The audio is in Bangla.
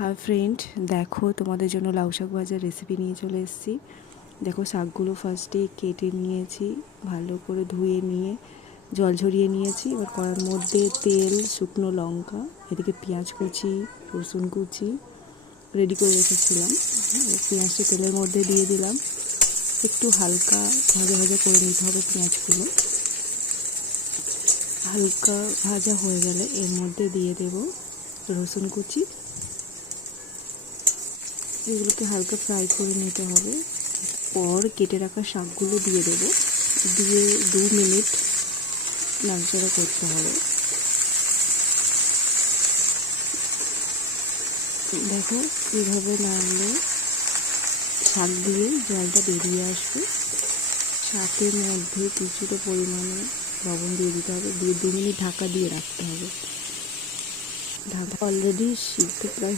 হাই ফ্রেন্ড, দেখো তোমাদের জন্য লাউ শাক ভাজার রেসিপি নিয়ে চলে এসেছি। দেখো শাকগুলো ফার্স্টে কেটে নিয়েছি, ভালো করে ধুয়ে নিয়ে জল ঝরিয়ে নিয়েছি। এবার কড়ার মধ্যে তেল, শুকনো লঙ্কা, এদিকে পেঁয়াজ কুচি, রসুন কুচি রেডি করে রেখেছিলাম। পেঁয়াজটা তেলের মধ্যে দিয়ে দিলাম, একটু হালকা ভাজা ভাজা করে নিতে হবে পেঁয়াজগুলো। হালকা ভাজা হয়ে গেলে এর মধ্যে দিয়ে দেব রসুন কুচি। এগুলোকে হালকা ফ্রাই করে নিতে হবে। পর কেটে রাখা শাকগুলো দিয়ে দেবো, দিয়ে 2 মিনিট নাড়াচাড়া করতে হবে। দেখো এভাবে নাড়লে শাক দিয়ে জলটা বেরিয়ে আসবে। শাকের মধ্যে কিছুটা পরিমাণে লবণ দিয়ে দিতে হবে, দিয়ে 2 মিনিট ঢাকা দিয়ে রাখতে হবে। ঢাকা অলরেডি সিদ্ধ প্রায়